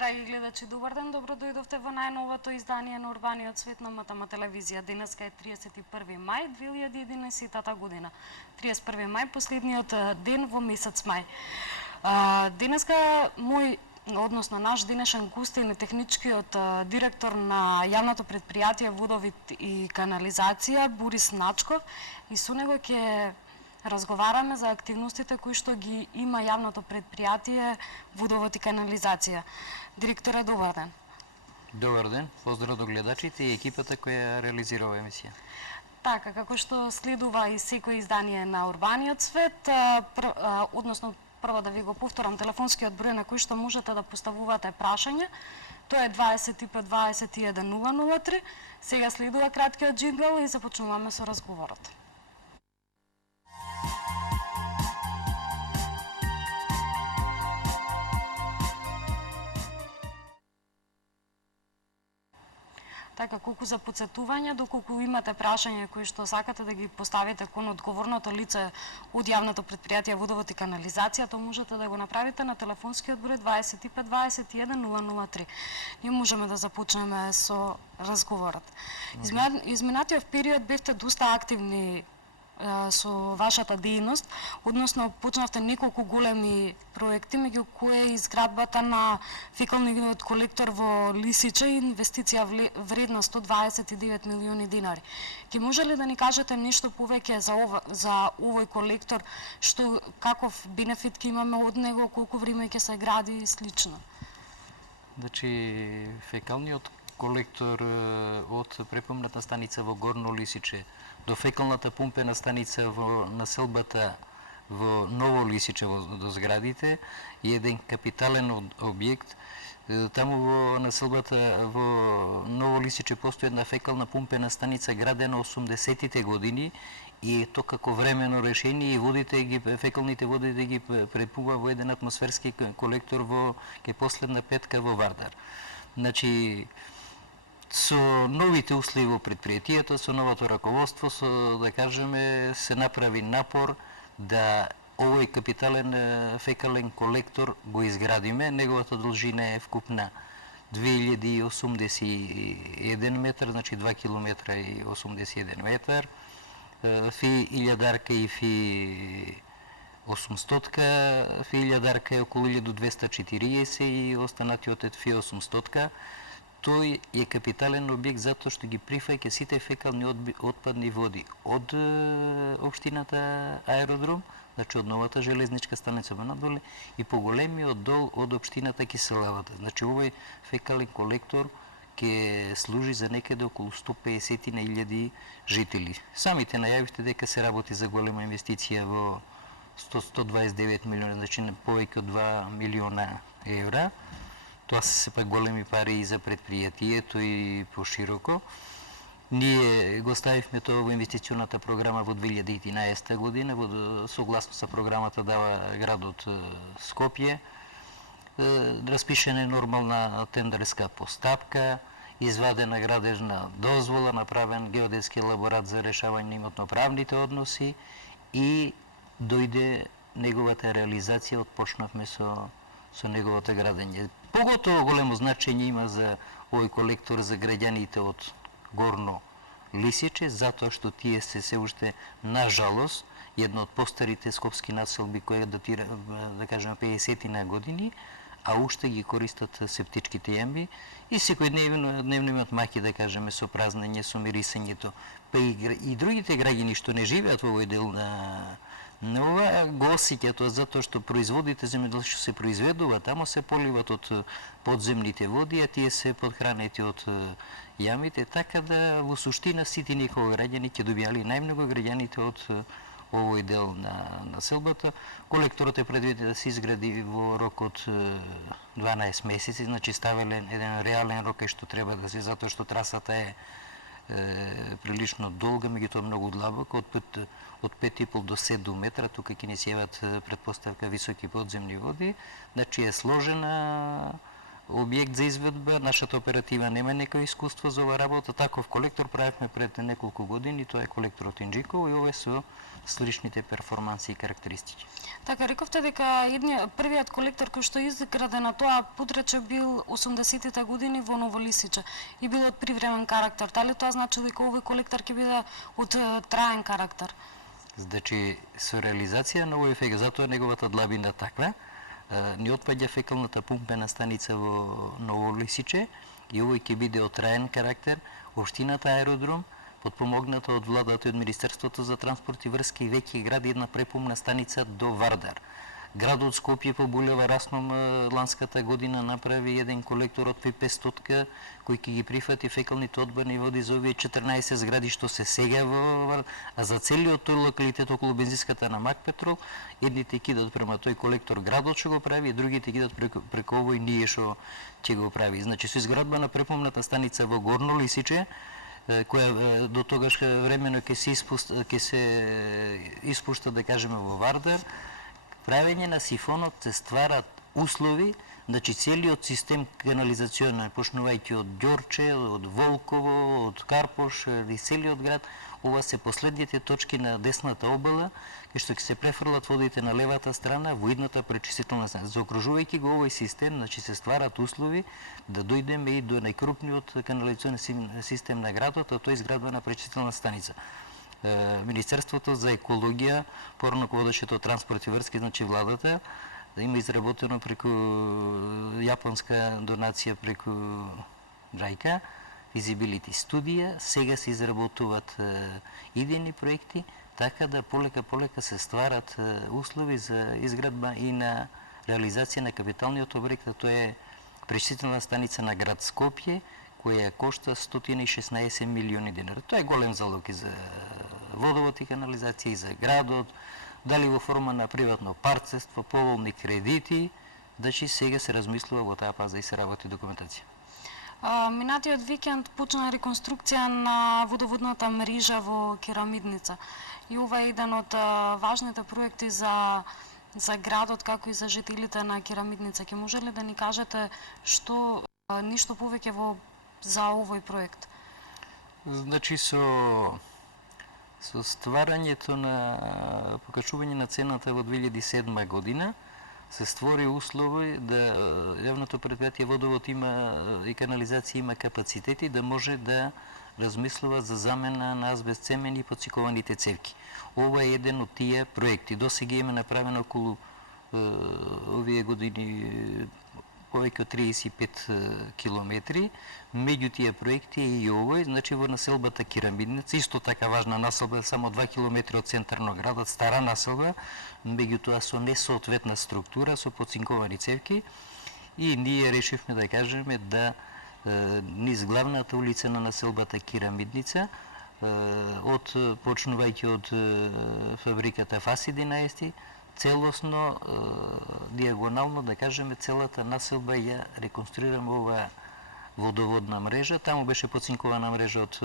Драги гледачи, добар ден, добро дојдовте во најновото издание на Урбаниот свет на МТМ телевизија. Денеска е 31 мај 2011 година. 31 мај, последниот ден во месец мај. Денеска односно наш денешен гост е техничкиот директор на јавното предпријатие Водовид и канализација Борис Начков и со него ќе разговараме за активностите кои што ги има јавното предпријатие Водовод и канализација. Директоре, добар ден. Добар ден, поздрав до гледачите и екипата која реализира оваа емисија. Така, како што следува и секој издание на Урбаниот свет, односно прво да ви го повторам телефонскиот број на кој што можете да поставувате прашања. Тоа е 25 21 003. Сега следува краткиот джингл и започнуваме со разговорот. Така, колку за подсетување, доколку имате прашања кои што сакате да ги поставите кон одговорното лице од јавното предпријатие Водовод и канализација, тоа можете да го направите на телефонскиот број 25 21 003. Ние можеме да започнеме со разговорот. Изминатиот период бевте доста активни со вашата дејност, односно почнавте неколку големи проекти, меѓу кои изградбата на фекалниот колектор во Лисиче, инвестиција вредна 129 милиони динари. Ќе може ли да ни кажете нешто повеќе за овој колектор, каков бенефит ќе имаме од него, колку време ќе се гради и слично? Значи, фекалниот колектор од препомната станица во Горно Лисиче до фекалната пумпена станица во населбата во Ново Лисиче до зградите е еден капитален објект. Таму во населбата во Ново Лисиче постои една фекална пумпена станица градена 80-тите години и тоа како времено решение и фекалните води да ги препува во еден атмосферски колектор во последна петка во Вардар. Значи, со новите услови во предпријатието, со новото раководство, да кажеме, се направи напор да овој капитален фекален колектор го изградиме. Неговата должина е вкупна 2081 метар, значи 2 километра и 81 метар. Фи илјадарка и фи 800-ка, фи илјадарка е околу 1240 и останатиот е фи 800-ка. Тој е капитален објект затоа што ги прифаќа сите фекални отпадни води од општината Аеродром, значи од новата железничка станица во надоле и поголемиот дол од општината Киселевата. Значи овој фекален колектор ќе служи за некаде околу 150.000 жители. Самите најавивте дека се работи за голема инвестиција во 129 милиони, значи повеќе од 2 милиона евра. Тоа се сепак големи пари и за предпријатието и пошироко. Ние го ставивме тоа во инвестиционата програма во 2011 година, согласно со програмата дава градот Скопје. Распишена е нормална тендерска постапка, извадена градежна дозвола, направен геодетски елаборат за решавање на имотно-правните односи и дојде неговата реализација, отпочнавме со неговото градење. Поготово големо значење има за овој колектор за граѓаните од Горно Лисиче, затоа што тие се уште, на жалост, една од постарите скопски населби која датира, да кажеме, 50 години, а уште ги користат септичките јамби и секојдневно имат маки, да кажеме, со празнење, со мирисањето. Па и другите граѓани што не живеат во овој дел на ова го осеќа тоа затоа што производите земјоделски што се произведува, тамо се поливат од подземните води, а тие се подхранети од јамите, така да во суштина сите некои граѓани ќе добијали најмногу граѓаните од овој дел на населбата. Колекторот е предвиден да се изгради во рок од 12 месеци, значи ставелен еден реален рок што треба да се, затоа што трасата е прилично долга, меѓутоа многу длабока, од 5,5 до 7 метра, тука ќе ни се јават предпоставка високи подземни води, значи е сложена објект за изведба. Нашата оператива нема некој искуство за ова работа. Таков колектор правевме пред неколку години, тоа е колекторот Инџиково и ова со сличните перформанси и карактеристики. Така, рековте дека првиот колектор кој што е изграден на тоа подрече бил 80-тите години во Новолисиче и бил од привремен карактер. Дали тоа значи дека овој колектор ќе биде од траен карактер? Значи, со реализација на овој ефект, затоа неговата длабина таква, ни отпаѓа фекалната пумпена станица во Новолисиче и овој ќе биде од траен карактер. Општината Аеродром, подпомогната од владата и од Министерството за транспорт и врски, веќе гради една препумна станица до Вардар. Градот Скопје по булева Расном ланската година направи еден колектор од 500 кој ќе ги прифати фекалните одбрани води за овие 14 згради што се сега во, а за целиот тој локалитет околу бензинската на Мак Петрол, едните кидат према тој колектор градот што го прави, и другите кидат преку овој ние што ќе го прави. Значи со изградба на препумната станица во Горно Лисиче, која до тогаш времено ќе се испушта, да кажеме, во Вардар, правење на сифонот се стварат услови, значи целиот систем канализационен, почнувајќи од Ѓорче, од Волково, од Карпош и целиот град, ова се последните точки на десната обала, кај што ќе се префрлат водите на левата страна во идната пречистителна станица. Заокружувајќи го овој систем, значи се стварат услови да дојдеме и до најкрупниот канализационен систем на градот, а тоа е изградба на пречистителна станица. Министерството за екологија, порано водачето од транспорт и врски, значи владата, има изработено преку јапонска донација преку JICA, Feasibility студија, сега се изработуваат идејни проекти, така да полека се стварат услови за изградба и на реализација на капиталниот објект, а тоа е пречистителна станица на град Скопје, која кошта 116 милиони денари. Тоа е голем залог и за водовод и канализација и за градот, дали во форма на приватно парцество, поволни кредити, значи сега се размислува во таа фаза и се работи документација. Минатиот викенд почна реконструкција на водоводната мрежа во Керамидница. И ова е еден од важните проекти за градот, како и за жителите на Керамидница. Ќе може ли да ни кажете ништо повеќе за овој проект? Значи со стварањето на покачување на цената во 2007 година се створи услови да јавното претпријатие Водовод има и канализација има капацитети да може да размислува за замена на азбест цемен и подсикованите цевки. Ова е еден од тие проекти. Досега има направено околу овие години повеќе од 35 километри. Меѓу тие проекти е и овој, значи во населбата Керамидница, исто така важна населба, само 2 километри од центар на градот, стара населба, меѓутоа со несоодветна структура, со подцинковани цевки, и ние решивме да кажеме да низ главната улица на населбата Керамидница, почнувајќи од фабриката ФАС 11, целосно, диагонално, да кажеме, целата населба ја реконструираме ова водоводна мрежа. Таму беше подцинкована мрежа од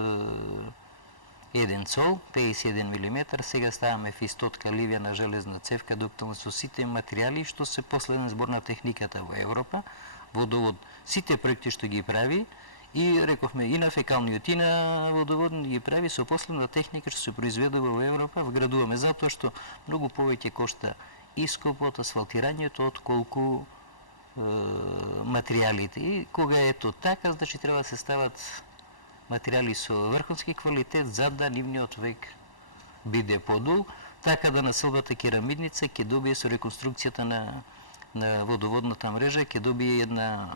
1 цол, 51 мм, сега ставаме фистотка ливјана железна цевка, доктално со сите материјали, што се последен збор на техниката во Европа. Водовод, сите проекти што ги прави, и рековме и на фекалниот и на водоводни ги прави со последна техника што се произведува во Европа, вградуваме затоа што многу повеќе кошта ископот, асфалтирањето отколку материјалите. И кога е тоа така, значи треба да се стават материјали со врховски квалитет за да нивниот век биде подул, така да населбата Керамидница ќе добие со реконструкцијата на водоводната мрежа, ќе добие една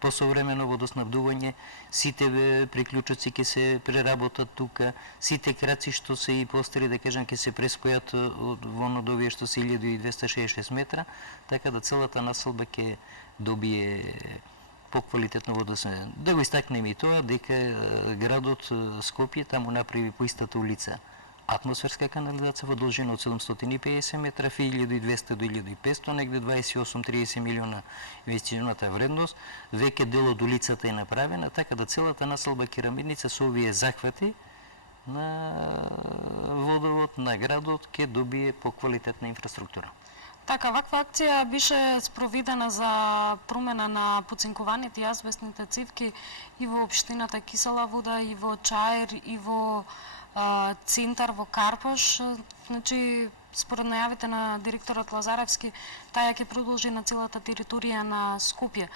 посовремено водоснабдување, сите приклучоци ќе се преработат тука, сите краци што се и постари, да кажам, ќе се преспојат во одовие што се 1266 метра, така да целата населба ќе добие поквалитетно водоснабдување. Да го истакнеме и тоа, дека градот Скопје таму направи по истата улица атмосферска канализација во должина од 750 метра, 1200 до 1500, негде 28-30 милиона инвестиционата вредност. Веќе дел од улицата е направена, така да целата населба Керамидница со овие захвати на водовод на градот ќе добие поквалитетна инфраструктура. Така, ваква акција беше спроведена за промена на поцинкуваните и азбестните цевки и во општината Кисела вода, и во Чаир, и во центар во Карпаш. Значи, според најавите на директорот Лазаревски, таја ќе продолжи на целата територија на Скопје.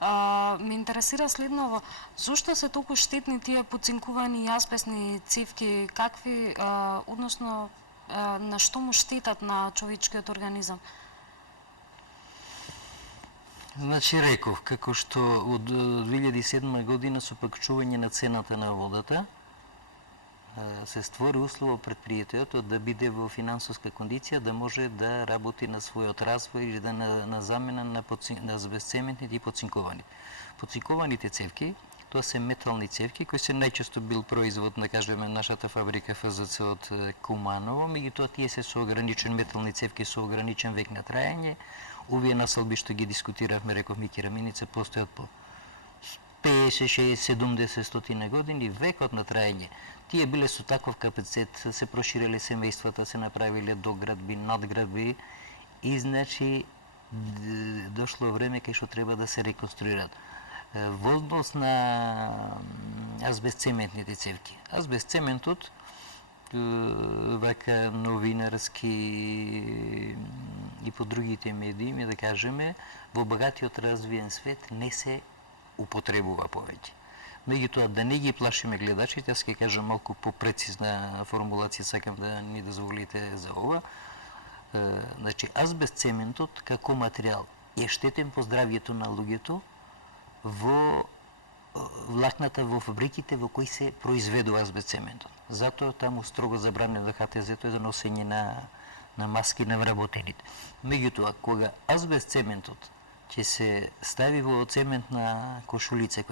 Ме интересира следново, зошто се толку штетни тие поцинкувани и азбестни цевки, какви, односно, на што му штетат на човечкиот организам? Значи реков, како што од 2007 година со покачување на цената на водата, се створи услово предпријатието да биде во финансовска кондиција да може да работи на својот развој или да на замена на азбестцементните и поцинкованите. Поцинкованите цевки, тоа се метални цевки кои се најчесто бил производ, да кажеме, нашата фабрика ФЗЦ од Куманово, меѓутоа тие се со ограничен метални цевки со ограничен век на траење. Овие насолби што ги дискутиравме, рековме, кераминица, постојат по 50, 60, 70, 100 години, векот на траење. Тие биле со таков капацитет, се прошириле семејствата, се направиле доградби, надградби и значи дошло време кај што треба да се реконструират. Во однос на азбестцементните цевки. Азбестцементот, вака новинарски и по другите медии, да кажеме, во богатиот развиен свет не се употребува повеќе. Меѓутоа, да не ги плашиме гледачите, јас ќе кажам малку попрецизна формулација, сакам да ни дозволите за ова. Значи, азбестцементот како материјал е штетен по здравјето на луѓето во влакната во фабриките во кои се произведува азбестцементот. Затоа таму строго забранено ХТЗ-то за носење на маски на вработените. Меѓутоа, кога азбестцементот ќе се стави во цементна кошулица,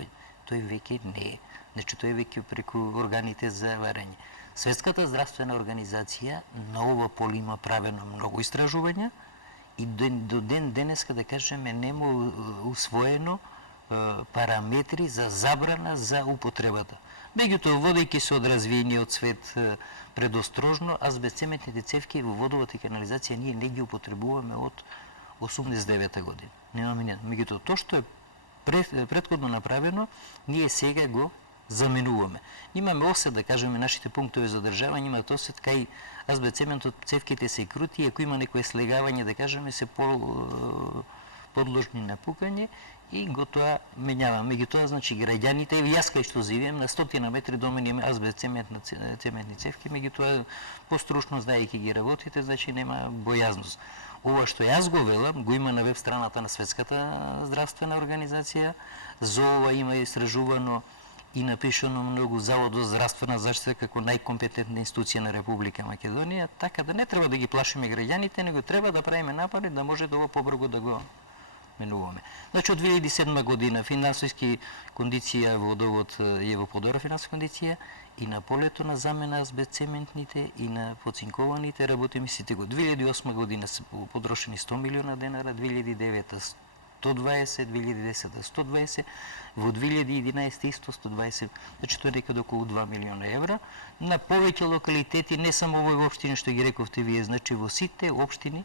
тој веќе не е. Значи, тој веќе преку органите за варење. Светската здравствена организација на ова поле има правено многу истражувања и до ден денеска, да кажеме, нема усвоено параметри за забрана за употребата. Меѓутоа, водејќи се од развиениот свет предострожно, азбестцементните цевки во водовата и канализација ние не ги употребуваме од 89 година. Немаме. Меѓутоа, тоа што е претходно направено, ние сега го заменуваме. Имаме осет, да кажеме, нашите пунктови за одржавање имаат осет кај азбестцементот, цевките се крути, ако има некое слегавање, да кажеме, се подложни на пукање и го тоа менјаваме. Меѓутоа, значи, граѓаните, јас кај што живеем, на 100 метри до мене има азбестцементни цевки, меѓутоа, пострушно знаејќи ги работите, значи нема бојазност. Ова што јас го велам, го има на веб страната на Светската здравствена организација, за ова има истражувано и напишано многу Завод за здравствена заштита како најкомпетентна институција на Република Македонија, така да не треба да ги плашиме граѓаните, него треба да правиме напори да може да ова побрзо да го менуваме. Значи, од 2007 година финансиски кондиција водовод е во подобра финансиска кондиција и на полето на замена азбестцементните и на поцинкованите работиме сите го. 2008 година се подрошени 100 милиона денара, 2009 120, 2010 120, во 2011 исто 120, значи тоа е некаде околу 2 милиона евра. На повеќе локалитети, не само овој општини што ги рековте вие, значи во сите општини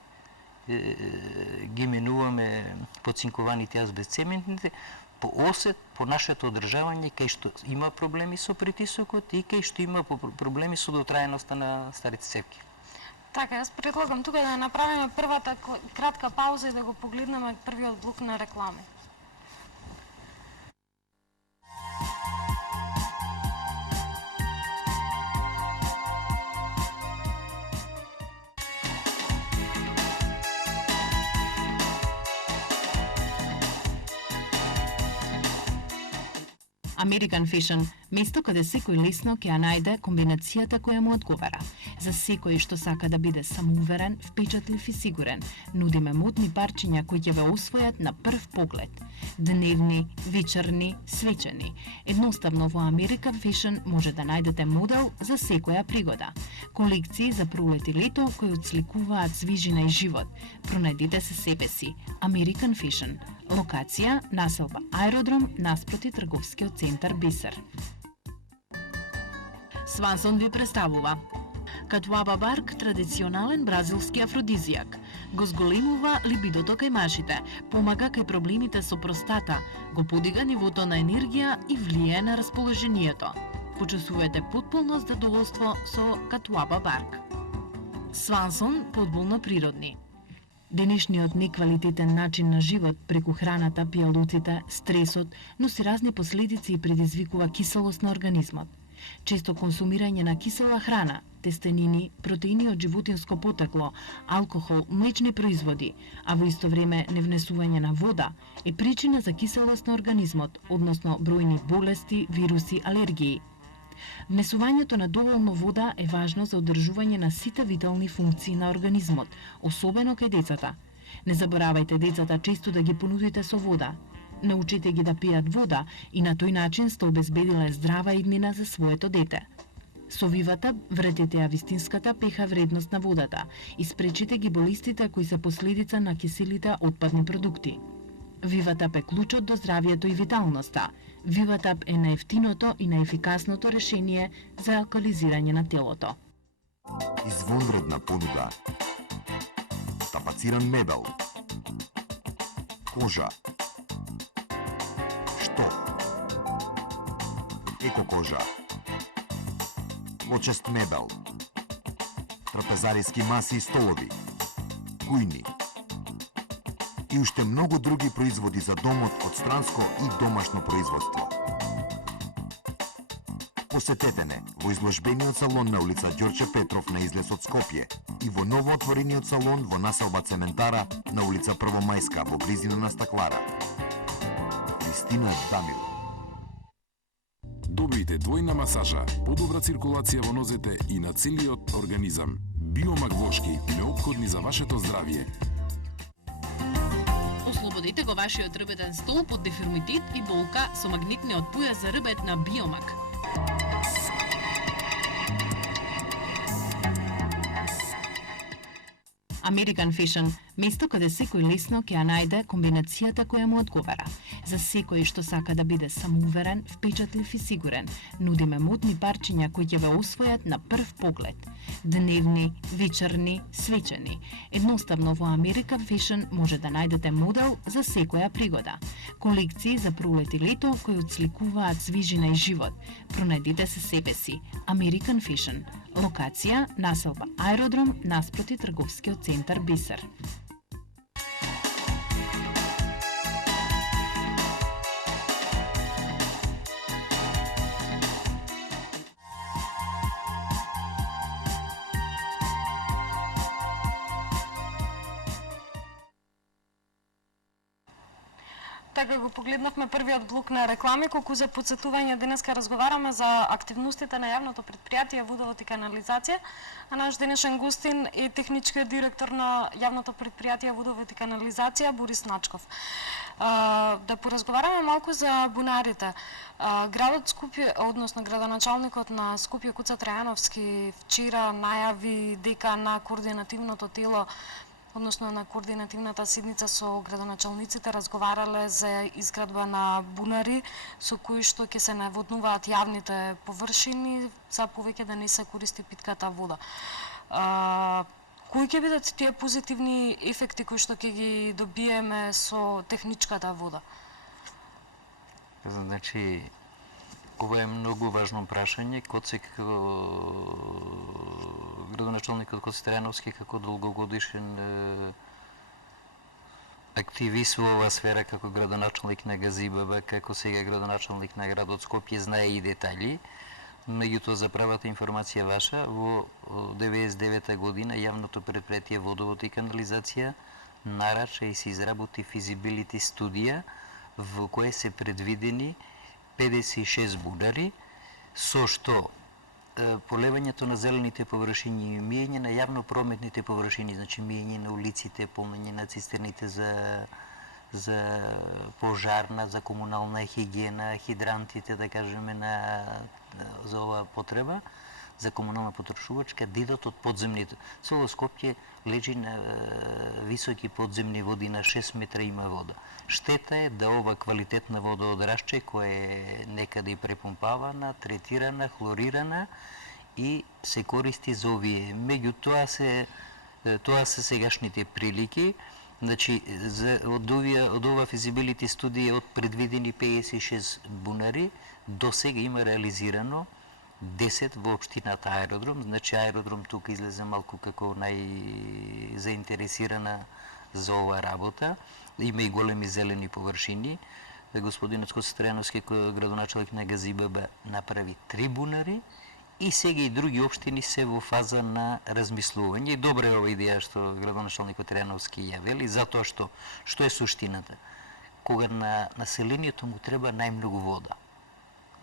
ги менуваме поцинкованите азбестцементните по осет, по нашето одржавање, кај што има проблеми со притисокот и кај што има проблеми со дотраеноста на старите цевки. Така, јас предлагам тука да направиме првата кратка пауза и да го погледнеме првиот блок на реклами. American Fashion, место каде секој лесно ќе ја најде комбинацијата која му одговара. За секој што сака да биде самоуверен, впечатлив и сигурен, нудиме модни парчиња кои ќе ве усвојат на прв поглед. Дневни, вечерни, свечени. Едноставно во American Fashion може да најдете модел за секоја пригода. Колекции за пролет и лето кои отсликуваат свежина и живот. Пронајдете се себе си. American Fashion. Локација, населба Аеродром, наспроти трговскиот центар Бисер. Свансон ви представува Катуаба Барк, традиционален бразилски афродизијак. го зголемува либидото кај мажите, помага кај проблемите со простата, го подига нивото на енергија и влијае на расположението. Почувствувате потполно задоволство со Катуаба Барк. Свансон подболно природни. Денешниот неквалитетен начин на живот преку храната, пијалуците, стресот носи разни последици и предизвикува киселост на организмот. Често консумирање на кисела храна, тестенини, протеини од животинско потекло, алкохол, млечни производи, а во исто време невнесување на вода е причина за киселост на организмот, односно бројни болести, вируси, алергии. Внесувањето на доволно вода е важно за одржување на сите витални функции на организмот, особено кај децата. Не заборавајте децата често да ги понудите со вода. Научете ги да пијат вода и на тој начин сте обезбедиле здрава иднина за своето дете. Со вивата вретете ја вистинската пеха вредност на водата и спречите ги болестите кои се последица на киселите отпадни продукти. Виватап е клучот до здравието и виталноста. Виватап е наевтиното и наефикасното решение за алкализирање на телото. Извонредна понуда. Тапациран мебел. Кожа. Штоф. Екокожа. Лочест мебел. Трапезариски маси и столови. Кујни. И уште многу други производи за домот од странско и домашно производство. Посетете не во изложбениот салон на улица Ѓорче Петров на излез од Скопје и во новоотворениот салон во населба Цементара на улица Првомајска во близина на Стаклара. Кристина Дамил. Добијте двојна масажа, подобра циркулација во нозете и на целиот организам. Биомаг вошки, неопходни за вашето здравје. Ослободете го вашиот рибетен стол под деформитет и болка со магнитниот појас за рибет на Биомаг. American Fashion, место каде секој лесно ќе ја најде комбинацијата која му одговара. За секој што сака да биде самоуверен, впечатлив и сигурен, нудиме модни парчиња кои ќе ве освојат на прв поглед. Дневни, вечерни, свечени. Едноставно во American Fashion може да најдете модел за секоја пригода. Колекции за пролет и лето кои отсликуваат свежина и живот. Пронајдете се себе си. American Fashion. Локација населба Аеродром наспроти трговскиот центар Бисер. Така го погледнавме првиот блок на реклами, колку за подсетување денеска разговараме за активностите на јавното предпријатие Водовод и канализација, а наш денешен гостин е техничкиот директор на јавното предпријатие Водовод и канализација Борис Начков. Да поразговараме малку за бунарите. Градот Скопје, односно градоначалникот на Скопје Куца Трајановски вчера најави дека на координативното тело, односно на координативната седница со градоначалниците разговарале за изградба на бунари со кои што ќе се наводнуваат јавните површини за повеќе да не се користи питката вода. Кои ќе бидат тие позитивни ефекти кои што ќе ги добиеме со техничката вода? Значи, ова е многу важно прашање. Коцек, градоначалникот Коце Трајановски, како долгогодишен активист во оваа сфера, како градоначалник на ГЗИББ, како сега градоначалник на градот Скопје, знае и детали. Меѓутоа, за правата информација ваша, во 99 година јавното предпријатие Водовод и канализација нарача и се изработи физибилити студија во која се предвидени 56 бунари, со што полевањето на зелените површини и миење на јавно прометните површини, значи миење на улиците, полнење на цистерните за пожарна, за комунална хигиена, хидрантите, да кажеме, за оваа потреба, за комунална потрошувачка, дидот од подземните. Село Скопје лежи на високи подземни води, на 6 метра има вода. Штета е да ова квалитетна вода од Рашче, која е некаде и препомпавана, третирана, хлорирана и се користи за овие. Меѓутоа се Тоа се сегашните прилики. Значи, од ова feasibility студија од предвидени 56 бунари, до сега има реализирано 10 во општината Аеродром. Значи, Аеродром тука излезе малку како најзаинтересирана за ова работа. Има и големи зелени површини. Господинот Коцетрајановски, кој е градоначелник на ГЗИББ, направи 3 бунари, и сега и други општини се во фаза на размислување. И добра е ова идеја што градоначелникот Трајановски ја вели, затоа што е суштината? Кога на населението му треба најмногу вода,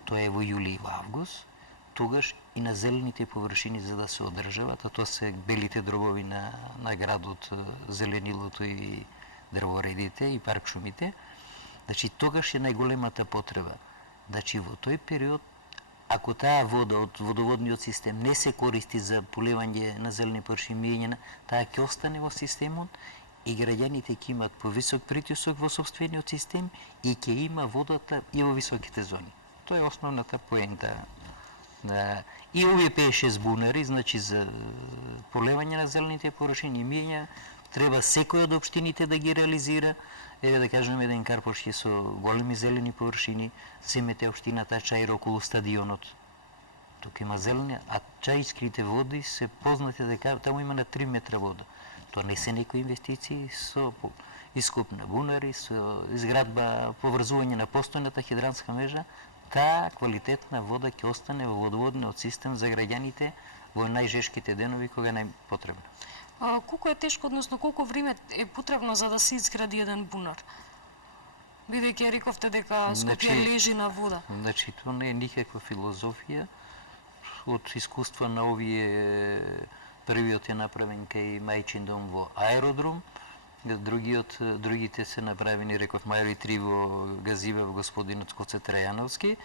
тоа е во јули и во август, тогаш и на зелените површини за да се одржават, а тоа се белите дробови на градот, зеленилото и дрворедите и парк шумите, значи тогаш е најголемата потреба. Значи во тој период, ако таа вода од водоводниот систем не се користи за поливање на зелени површини, мијање, таа ќе остане во системот и граѓаните ќе имат повисок притисок во сопствениот систем и ќе има водата и во високите зони. Тоа е основната поента. И овие 56 бунари, значи за поливање на зелените површини и мијање, треба секој од општините да ги реализира. Еве да кажеме еден Карпошки со големи зелени површини, семете општината Чаир околу стадионот. Тука има зелени, а Чаирските води се познати дека таму има на 3 метра вода. Тоа не се некои инвестиции со искуп на бунари, со изградба, поврзување на постојната хидрантска мрежа, таа квалитетна вода ќе остане во водоводниот систем за граѓаните во најжешките денови кога е најпотребно. Колку е тешко, односно колку време е потребно за да се изгради еден бунар? Бидејќи рековте дека Скопје лежи на вода. Значи, тоа не е никаква филозофија. Од искуства на овие, првиот е направен кај Мајчин дом во Аеродром, другите се направени, реков Мајови 3 во Газива во господинот Коцетрајановски.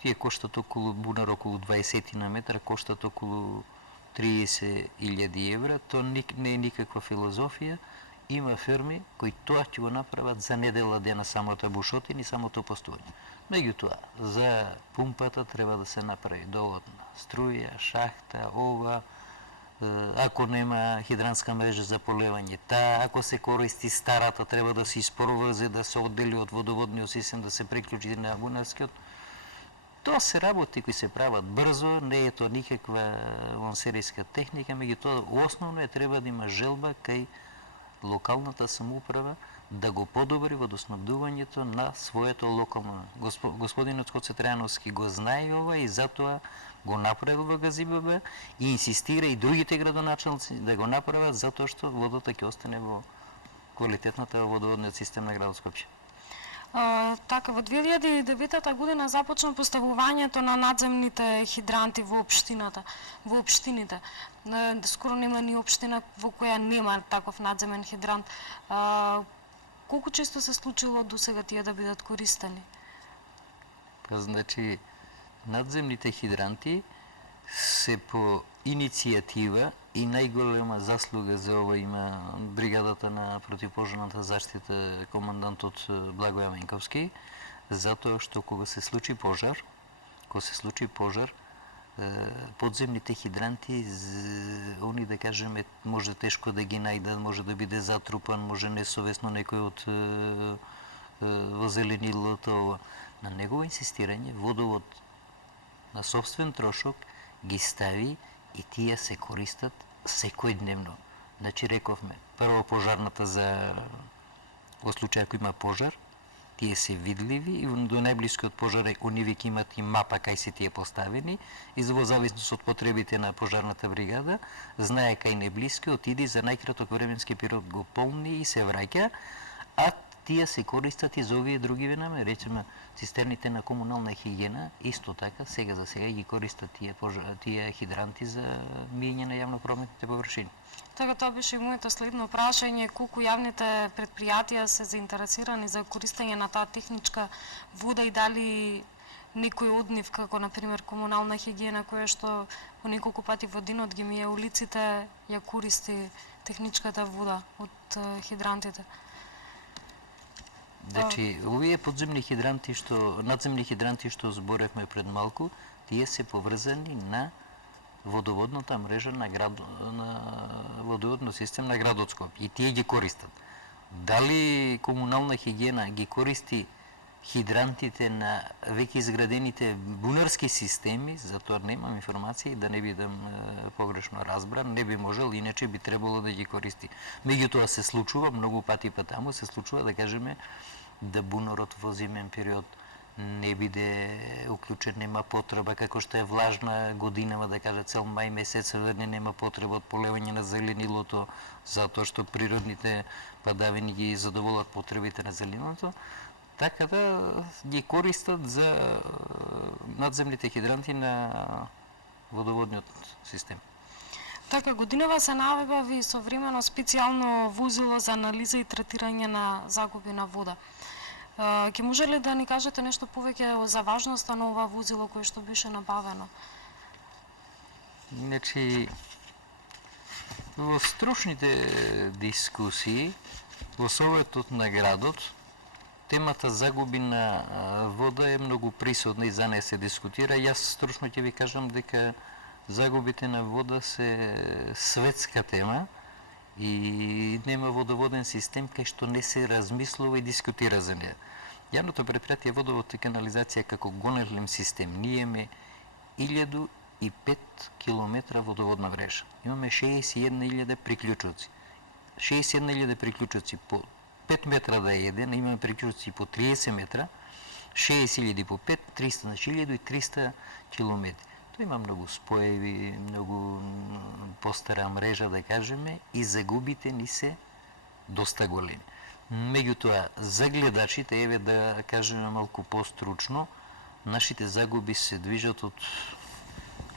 Тие коштат околу бунар околу 20 на метар, коштат околу 30.000 евра. Тоа не е никаква филозофија. Има фирми кои тоа ќе го направат за недела дена самото бушотина и самото постување. Меѓутоа, за пумпата треба да се направи доводна струја, шахта, ова, ако нема хидрантска мрежа за поливање, ако се користи старата, треба да се испорврзе, да се оддели од водоводниот систем, да се приклучи на бунарскиот. Тоа се работи кои се прават брзо, не е тоа никаква лансеријска техника, меѓутоа основно треба да има желба кај локалната самоуправа да го подобри водоснабдувањето на своето локално. Господинот Коцетрајановски го знае ова и затоа го направил во ГЗИББ и инсистира и другите градоначалници да го направат, затоа што водата ќе остане во квалитетната водоводниот систем на градот Скопје. Така, во 2009 година започна поставувањето на надземните хидранти во општините. Скоро нема ни општина во која нема таков надземен хидрант. Колку често се случило досега тие да бидат користени? Значи, надземните хидранти се по иницијатива и најголема заслуга за ова има бригадата на противпожарната заштита, командантот Благоја Менковски, затоа што кога се случи пожар, подземните хидранти, они да кажеме, може тешко да ги најдат, може да биде затрупан, може несовесно некој од возеленилото. На негово инсистирање, водовод на собствен трошок ги стави и тие се користат секојдневно. Значи, рековме, прво пожарната во случај ако има пожар, тие се видливи и до најблискиот пожар оние ќе имат и мапа кај се тие поставени и во зависност од потребите на пожарната бригада, знае кај најблиски, отиди за најкраток временски период го полни и се враќа, а тие се користат и за овие други намери. Речеме, цистерните на комунална хигиена, исто така, сега за сега ги користат тие хидранти за мијање на јавнопрометните површини. Така, тоа беше и моето следно прашање, колку јавните предпријатија се заинтересирани за користење на таа техничка вода и дали некој од нив, како например комунална хигиена, која што по неколку пати во денот ги мие улиците, ја користи техничката вода од хидрантите. Значи, овие надземни хидранти што зборевме пред малку, тие се поврзани на водоводната мрежа на водоводниот систем на градот Скопје и тие ги користат. Дали комунална хигиена ги користи хидрантите на веќе изградените бунарски системи, за тоа немам информација и да не бидам погрешно разбран, не би можел, иначе би требало да ги користи. Меѓутоа се случува, многу пати па таму се случува, да кажеме, да бунарот во зимен период не биде уклучен, нема потреба, како што е влажна годинава, да кажа цел мај месец, нема потреба од полевање на зеленилото, затоа што природните падавини ги задоволат потребите на зеленилото, така да ги користат за надземните хидранти на водоводниот систем. Така, годинава се набави современо специјално возило за анализа и третирање на загуби на вода. Ке може ли да ни кажете нешто повеќе за важноста на ова возило кое што беше набавено? Значи, во стручните дискусии во Советот на градот темата загуби на вода е многу присутна и за неја се дискутира. Јас стручно ќе ви кажам дека загубите на вода се светска тема и нема водоводен систем кај што не се размислува и дискутира за неја. Јавното предпријатие Водовод и канализација како голем систем, ние имаме 1005 километра водоводна мрежа. Имаме 61.000 приклучоци. 61.000 приклучоци по 5 метра да е еден, имаме приклучоци по 30 метра, 60.000 по 5, 300 на 1300 километри. Тоа има многу споеви, многу постара мрежа, да кажеме, и загубите ни се доста големи. Меѓутоа, за гледачите, еве да кажеме малку постручно, нашите загуби се движат од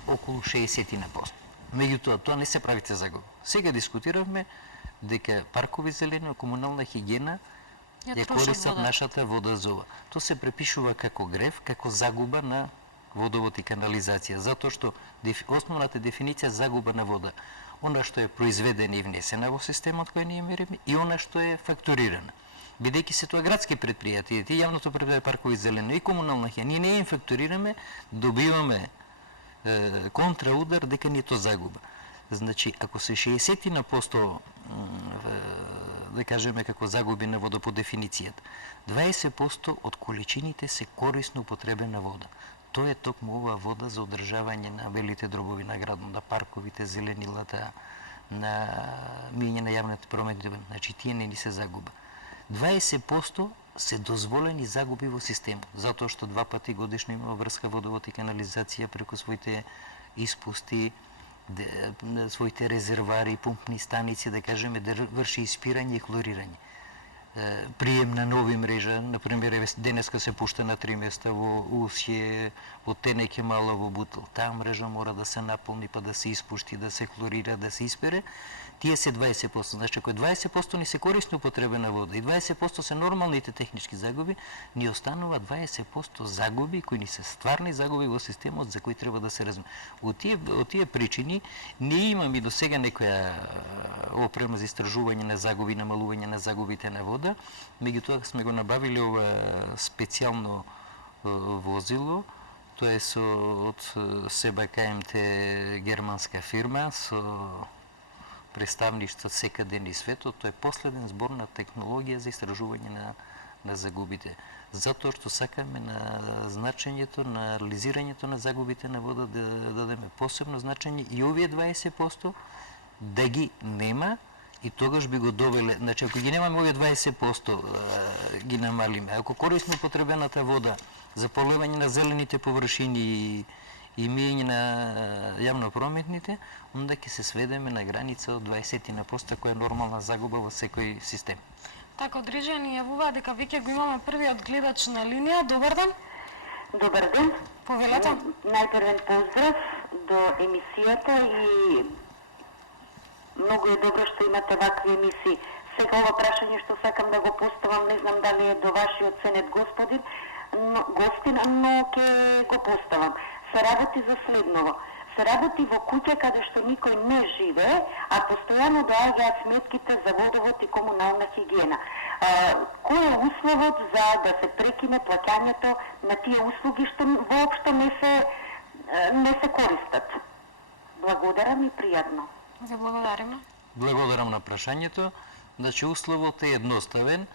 околу 60%. Меѓутоа, тоа не се правите загуби. Сега дискутиравме дека паркови зелени, комунална хигиена ја користат нашата вода за ова. Тоа се препишува како грев, како загуба на водовод и канализација, затоа што основната дефиниција загуба на вода, она што е произведена и внесена во системот кој ние мериме и она што е фактурирана. Бидејќи се тоа градски предпријатија, и јавното предпријатие паркови зелени и комунална хигиена, ние не ја фактурираме, добиваме контраудар дека ни е тоа загуба. Значи, ако се 60% да кажеме како загуби на вода по дефиницијата, 20% од количините се корисно употребена вода. Тоа е токму оваа вода за одржавање на белите дробови на градот, на парковите, зеленилата, на миње на јавните прометни, значи тие не ни се загуба. 20% се дозволени загуби во системот, затоа што 2 пати годишно има врска водовод и канализација преку своите испусти, своите резервари, пумпни станици, да кажеме, да врши испирање и хлорирање. Прием на нови мрежа, например, денеска се пушта на 3 места во Усје, во Тенеќе мало, во Бутел. Таа мрежа мора да се наполни, па да се испушти, да се хлорира, да се испере. Тие се 20%. Значи, ако 20% ни се корисно употребена вода и 20% се нормалните технички загуби, ни останува 20% загуби кои ни се стварни загуби во системот за кои треба да се разуме. Од тие причини ние имаме до сега некоја опрема за истражување на загуби, намалување на загубите на вода, меѓутоа сме го набавили ова специјално возило, тоа е од СБКМТ германска фирма со представништва секаде низ светот. Тоа е последен збор на технологија за истражување на загубите. Затоа што сакаме на значењето, на анализирањето на загубите на вода да дадеме посебно значење и овие 20% да ги нема и тогаш би го довеле, значи ако ги немаме овие 20% ги намалиме, ако корисно употребената вода за полевање на зелените површини и мијење на јавнопрометните, онда ќе се сведеме на граница од 20% која е нормална загуба во секој систем. Така, Одрижја ни јавува дека веќе го имаме првиот гледач на линија. Добар ден. Добар ден. Повелете. Најпрвен поздрав до емисијата и многу е добро што имате вакви емисии. Сега ова прашање што сакам да го поставам, не знам дали е до вашиот ценет гостин, но ќе го поставам. Се работи за следново. Се работи во куќа каде што никој не живее, а постојано доаѓаат сметките за водовод и комунална хигиена. Кој е условот за да се прекине плаќањето на тие услуги што воопшто не се користат? Благодарам и пријатно. Ви благодариме. Благодарам на прашањето. Значи, условот е едноставен.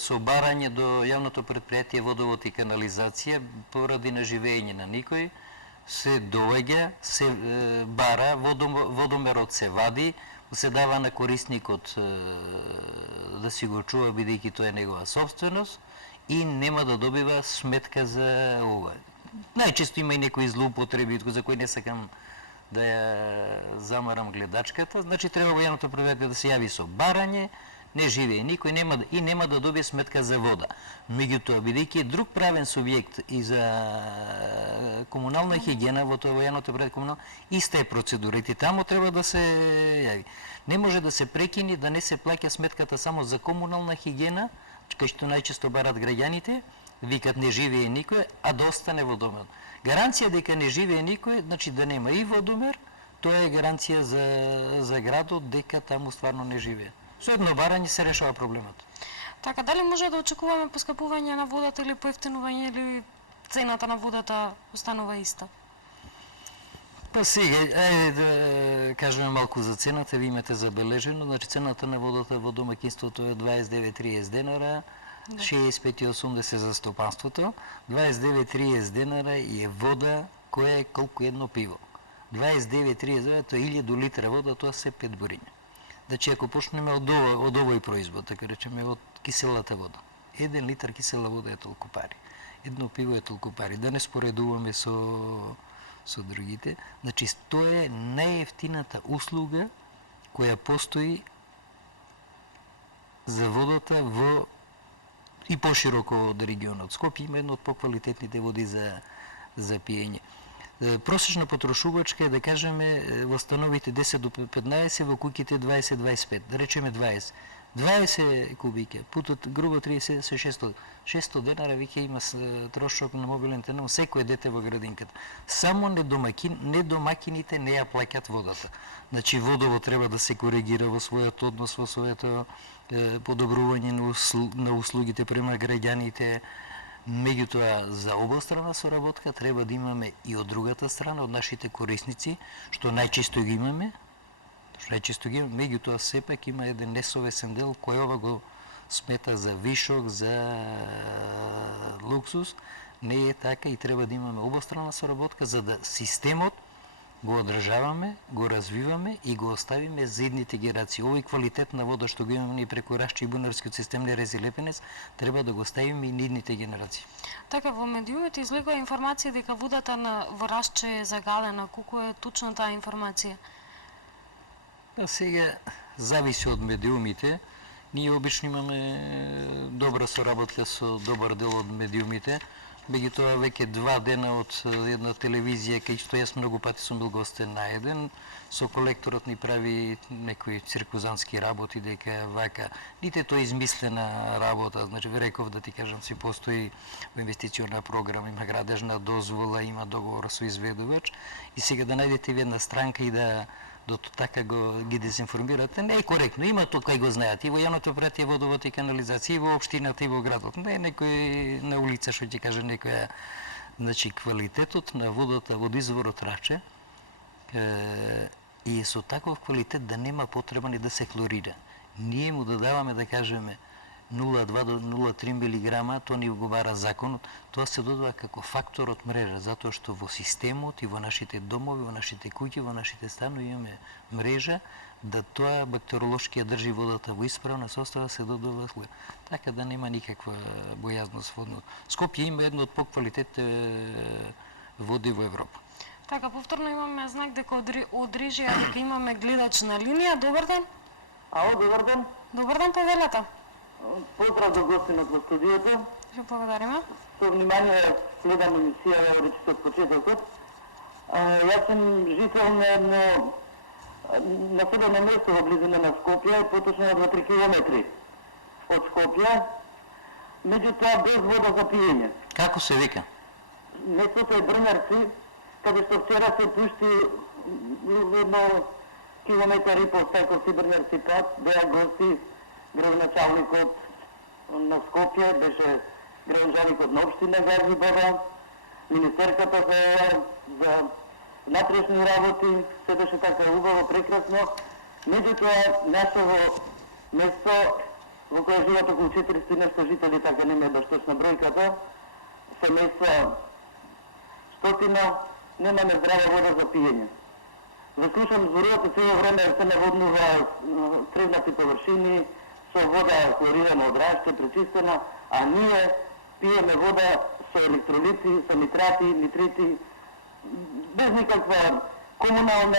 Со барање до јавното предпријатие водовод и канализација, поради наживење на никој, се доаѓа, се бара, водомерот се вади, се дава на корисникот да си го чува, бидејќи тоа е негова собственост, и нема да добива сметка за ова. Најчесто има и некои злоупотреби, за кои не сакам да ја замарам гледачката. Значи, треба во јавното предпријатие да се јави со барање, не живее никој и нема да добие сметка за вода. Меѓутоа, бидејќи е друг правен субјект и за комунална хигиена, во тоа во јавното предпријатие иста е процедурите, таму треба да се јави. Не може да се прекини да не се плаќа сметката само за комунална хигиена, кај што најчесто барат граѓаните, викат не живее никој, а да остане водомер. Гаранција дека не живее никој, значи да нема и водомер, тоа е гаранција за градот дека таму стварно не живее. Со едно барање се решава проблемот. Така, дали може да очекуваме поскапување на водата или поевтинување, или цената на водата останува иста? Па сега, ајде да кажеме малку за цената, ви имате забележено, значи цената на водата во домаќинството е 29-30 денара, 65-80 за стопанството, 29-30 денара и е вода која е колку едно пиво. 29-30 денара, тоа 1000 литра вода, тоа се 5 бориња. Значи, ако почнеме од овој производ, така речеме, од киселата вода, 1 литар кисела вода е толку пари, едно пиво е толку пари, да не споредуваме со другите. Значи, тоа е најевтината услуга која постои за водата и пошироко од регионот. Скопје има една од поквалитетните води за пиење. Просечна потрошувачка е, да кажеме, во становите 10 до 15, во куќите 20-25, да речеме 20. 20 кубики, путот грубо 30 се 600. 600 денара веќе има трошок на мобилен телефон секој дете во градинката. Само недомакините не ја плаќаат водата. Значи, водово треба да се коригира во својот однос, во своето подобрување на услугите према граѓаните. Меѓутоа, за обострана соработка треба да имаме и од другата страна, од нашите корисници, што најчесто ги имаме, меѓутоа сепак има еден несовесен дел кој ова го смета за вишок, за луксус. Не е така и треба да имаме обострана соработка за да системот го одржаваме, го развиваме и го оставиме за идните генерации. Овој квалитет на вода што го имаме ние преку Рашче и Бунарскиот систем на Рези Лепенец, треба да го оставиме и на идните генерации. Така, во медиумите излегува информација дека водата во Рашче е загалена. Колку е точна таа информација? Сега зависи од медиумите. Ние обично имаме добра соработка со добар дел од медиумите. Меѓутоа веќе 2 дена од една телевизија кај што јас многу пати сум бил гостен на еден, со колекторот ни прави некои циркузански работи дека вака. Ните тоа измислена работа, значи ви реков да ти кажам си постои во инвестициона програма, има градежна дозвола, има договор со изведувач и сега да најдете ви една странка и да така ги дезинформирате, не е коректно. Има тоа кај го знаат и во јавното предпријатие водовод и канализација, и во општината, и во градот. Не е некој на улица што ќе каже некоја. Значи, квалитетот на водата од изворот Раче и со таков квалитет да нема потреба ни да се хлорира. Ние му додаваме, да кажеме, 0,2 до 0,3 милиграма, тоа ни го бара законот, тоа се додава како фактор од мрежа, затоа што во системот и во нашите домови, во нашите куќи, во нашите станови имаме мрежа, да тоа бактериолошки ја држи водата во исправна состава, се додава хлор. Така да нема никаква бојазност водно. Скопје има едно од поквалитетните води во Европа. Така, повторно имаме знак дека од режија дека имаме гледач на линија. Добар ден. Ало, добар ден. Добар ден, повелете. Поздрав до гостинот во студиото. Ви благодариме. Со внимание гледам емисија речите од почетокот. Јас сум жител на едно населено место во близина на Скопје, поточно на 2-3 километри од Скопје, меѓутоа без вода за пиење. Како се вика? Местото е Брњарци, каде што вчера се пушти едно километар и по Стајковци Брњарци пат, беа гости градоначалникот на Скопје, беше градоначалникот на општина Гази Баба, министерката за натрешни работи, се беше така убаво, прекрасно. Меѓутоа, нашето место, во кое живеат околу 400 нешто жители, така не ме баш точна бројката, семејство стотина, немаме здрава вода за пиење. Заслушам зборувате цело време се наводнува тревнати површини со вода хлорирана од раште, пречистена, а ние пиеме вода со електролити, со нитрати, нитрити, без никаква комунална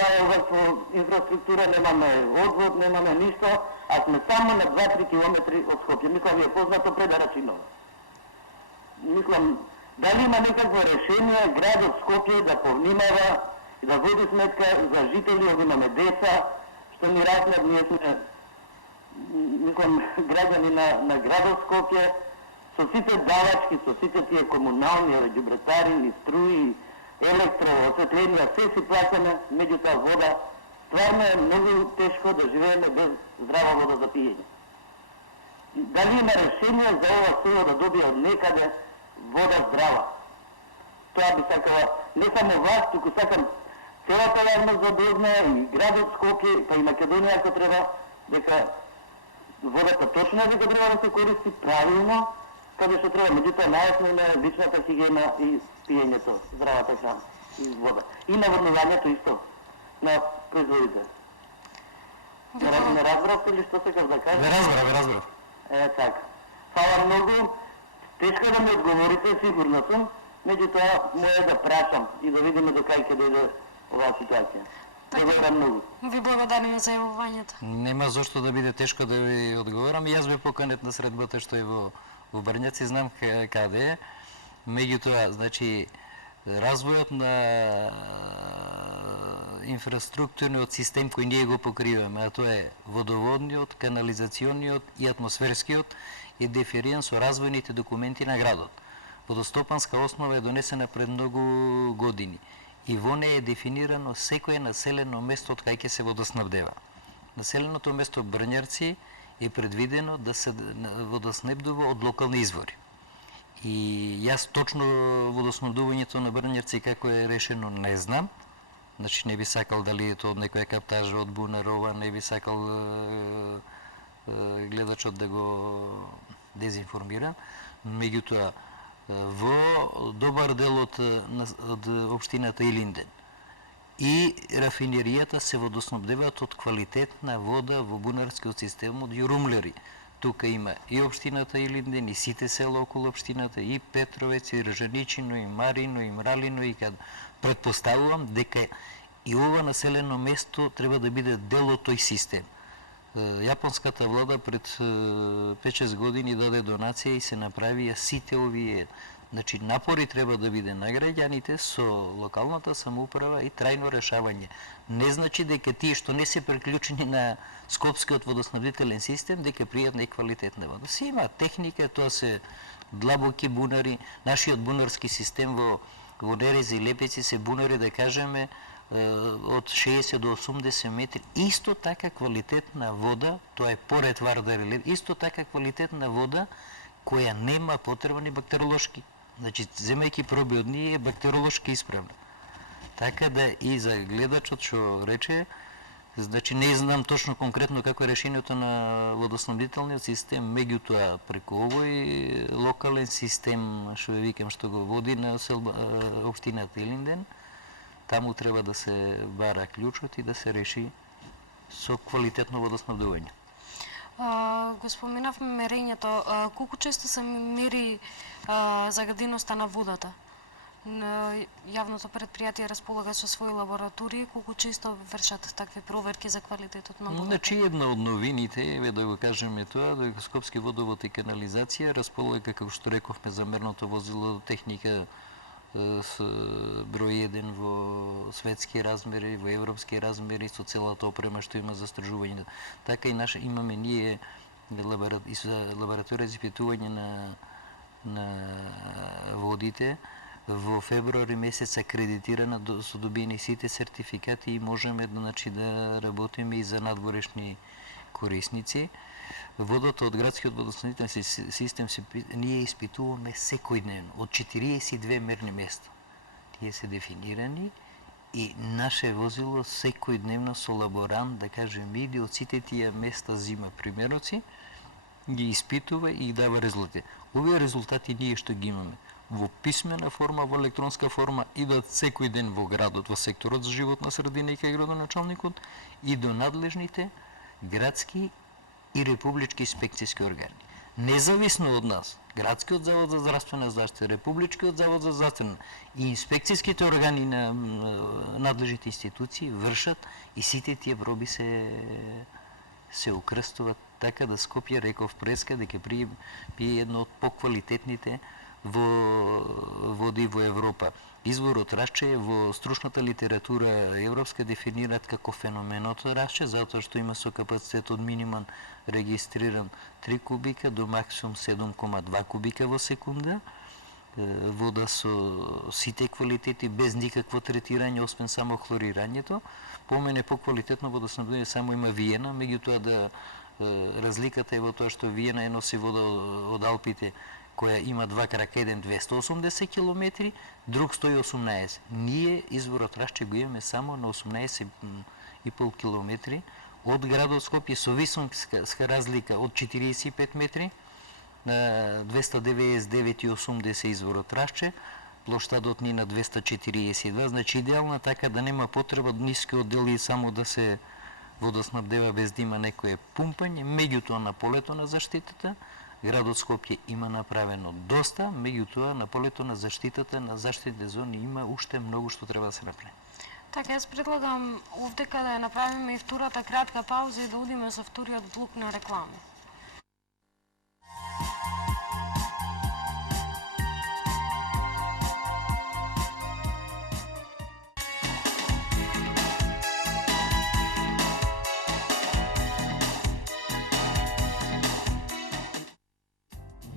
инфраструктура, немаме одвод, немаме ништо, а сме само на 2-3 километри од Скопје. Мислам ви е познато пред Арачинова. Мислам, дали има некакво решение градот Скопје да повнимава и да води сметка за жители, да имаме деца, што ни раснат, ние сме, мислам, граѓани на градот Скопје, со сите давачки, со сите тие комунални, ѓубретари, струи, електро, осветление, се си плаќаме, меѓутоа вода. Стварно е многу тешко да живееме без здрава вода за пиење. Дали има решение за ова село да добие од некаде вода здрава? Тоа би сакала не само вас, туку сакам целата јавност да дознае и градот Скопје, па и Македонија ако треба, дека водата точно дека треба да се користи правилно, каде што треба, меѓутоа најосновно е личната хигиена и пиењето, здравата храна и вода. И наводнувањето исто на производите. Не разбравте ли што сакав да кажа? Ве разбрав. Така. Фала многу. Тешко да ми одговорите, сигурно сум, меѓутоа моја да прашам и да видиме до кај ќе дојде оваа ситуација. Благодарам многу. Ви благодариме за јавувањето. Нема зошто да биде тешко да ви одговорам. Јас бе поканет на средбата што е во Брњаци, знам каде е. Меѓутоа, значи, развојот на инфраструктурниот систем кој ние го покриваме, а тоа е водоводниот, канализациониот и атмосферскиот, е дефиниран со развојните документи на градот. Водостопанска основа е донесена пред многу години и во неја е дефинирано секое населено место од кај ќе се водоснабдева. Населеното место Брњарци е предвидено да се водоснабдува од локални извори. И јас точно водоснабдувањето на Брњарци како е решено не знам. Значи не би сакал дали е тоа од некоја каптажа од Бунарова, не би сакал гледачот да го дезинформира. Меѓутоа, во добар дел од општината Илинден и рафинеријата се водоснабдеваат од квалитетна вода во бунарскиот систем од јурумлери. Тука има и општината Илинден, и сите села околу општината, и Петровец, и Ржаничино, и Марино, и Мралино, и каде. Предпоставувам дека и ова населено место треба да биде дел од тој систем. Јапонската влада пред 5-6 години даде донација и се направија сите овие, значи напори треба да биде на граѓаните со локалната самоуправа и трајно решавање. Не значи дека тие што не се приклучени на скопскиот водоснабдителен систем дека пријат неквалитетна вода. Се има техника, тоа се длабоки бунари, нашиот бунарски систем во Нерези и Лепеци се бунари, да кажеме, од 60 до 80 метри, исто така квалитетна вода, тоа е поред Вардар и Леп, исто така квалитетна вода која нема потреба ни бактериолошки. Значи, земајќи проби од ние, е бактериолошки исправна. Така да и за гледачот што рече, значи не знам точно конкретно како е решението на водоснабдителниот систем, меѓутоа преку овој локален систем, што ви викам, што го води на општината Илинден, таму треба да се бара клучот и да се реши со квалитетно водоснабдување. Го споменавме мерењето. Колку често се мери загаденоста на водата? Јавното предпријатие располага со своји лаборатории, колку често вршат такви проверки за квалитетот на водата? Значи, една од новините, еве да го кажеме тоа, дека Скопски водовод и канализација располага, како што рековме, за мерното возило техника с број 1 во светски размери, во европски размери, со целата опрема што има за истражување. Така и имаме ние лабораторија за испитување на водите. Во февруари месец акредитирана, со добиени сите сертификати и можеме да работиме и за надворешни корисници. Водата од градскиот водоснабдителен систем ние испитуваме секојдневно од 42 мерни места. Тие се дефинирани И наше возило секојдневно со лаборант, да кажем, иде од сите тие места, зима примероци, ги испитува и дава резултати. Овие резултати ние што ги имаме во писмена форма, во електронска форма, идат секој ден во градот, во секторот за животна средина и кај градоначалникот и до надлежните градски и републички инспекцијски органи. Независно од нас, Градскиот завод за здравствена заштита, Републичкиот завод за здравствена и инспекцијските органи на надлежните институции вршат и сите тие проби се укрстуваат така да Скопје, реков преска, дека пие едно од поквалитетните води во Европа. Изворот Рашче во стручната литература европска дефинираат како феноменот Рашче, затоа што има со капацитет од минимум регистриран 3 кубика до максимум 7,2 кубика во секунда. Вода со сите квалитети, без никакво третирање, освен само хлорирањето. По мене поквалитетно водоснабдување само има Виена, меѓутоа разликата е во тоа што Виена носи вода од Алпите, која има два крака, еден 280 км, друг 118. Ние изворот Рашче го имаме само на 18,5 км од градот Скопје, со висока разлика од 45 метри на 299,80 изворот Рашче, плоштадот ни на 242, значи идеална така да нема потреба нискиот дел и само да се водоснабдева без да има некое пумпање. Меѓутоа на полето на заштитата градот Скопје има направено доста, меѓутоа на полето на заштитата на заштитните зони има уште многу што треба да се направи. Така, јас предлагам овдека да ја направиме и втората кратка пауза и да одиме со вториот блок на реклами.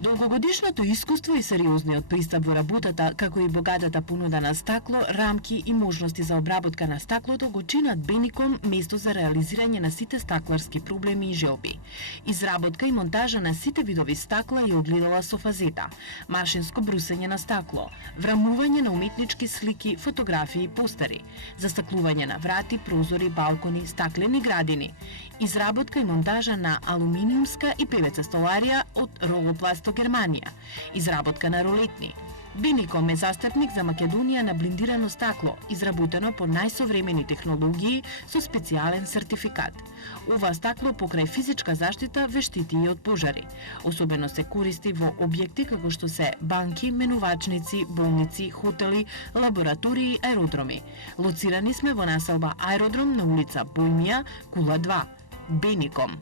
Долгогодишното искуство и сериозниот пристап во работата, како и богатата понуда на стакло, рамки и можности за обработка на стаклото го чинат Беником место за реализирање на сите стакларски проблеми и желби. Изработка и монтажа на сите видови стакла и огледала со фазета, машинско брусење на стакло, врамување на уметнички слики, фотографии и постери, застаклување на врати, прозори, балкони, стаклени градини, изработка и монтажа на алуминиумска и ПВЦ столарија од Ролопласт Германија, изработка на ролетни. Беником е застапник за Македонија на блиндирано стакло, изработено по најсовремени технологии со специјален сертификат. Ова стакло покрај физичка заштита ве штити и од пожари. Особено се користи во објекти како што се банки, менувачници, болници, хотели, лаборатории, аеродроми. Лоцирани сме во населба Аеродром на улица Бојмија, кула 2. Беником.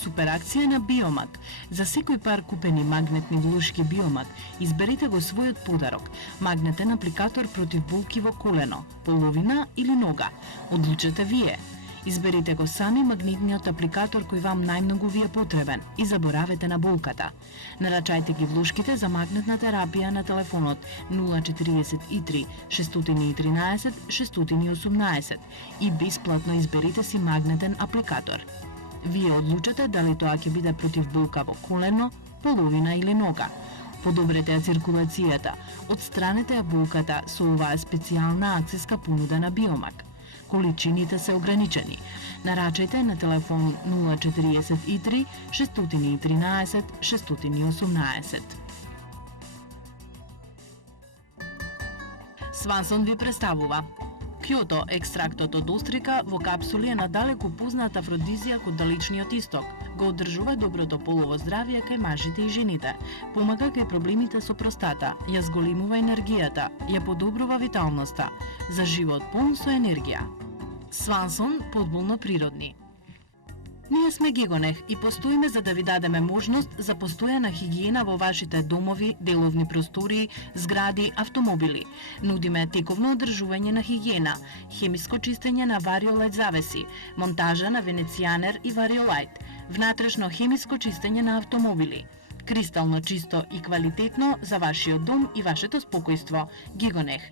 Суперакција на Биомаг. За секој пар купени магнетни влушки Биомаг, изберете го својот подарок. Магнетен апликатор против болки во колено, половина или нога. Одлучете вие. Изберете го сами магнетниот апликатор кој вам најмногу ви е потребен и заборавете на болката. Нарачајте ги влушките за магнетна терапија на телефонот 043 613 618 и бесплатно изберете си магнетен апликатор. Вие одлучате дали тоа ќе биде против болка во колено, половина или нога. Подобрете ја циркулацијата, отстранете ја болката со оваа специјална акцијска понуда на Биомаг. Количините се ограничени. Нарачајте на телефон 043 613 618. Свансон ви представува Кјото, екстрактот од острика во капсули е надалеку познат афродизијак од далечниот исток. Го одржува доброто полово здравје кај мажите и жените. Помага кај проблемите со простата, ја зголемува енергијата, ја подобрува виталноста. За живот полн со енергија. Свансон подболно природни. Ние сме Гигонех и постоиме за да ви дадеме можност за постојана хигиена во вашите домови, деловни простории, згради, автомобили. Нудиме тековно одржување на хигиена, хемиско чистење на Вариолайт завеси, монтажа на Венецијанер и Вариолайт, внатрешно хемиско чистење на автомобили. Кристално чисто и квалитетно за вашиот дом и вашето спокојство. Гигонех.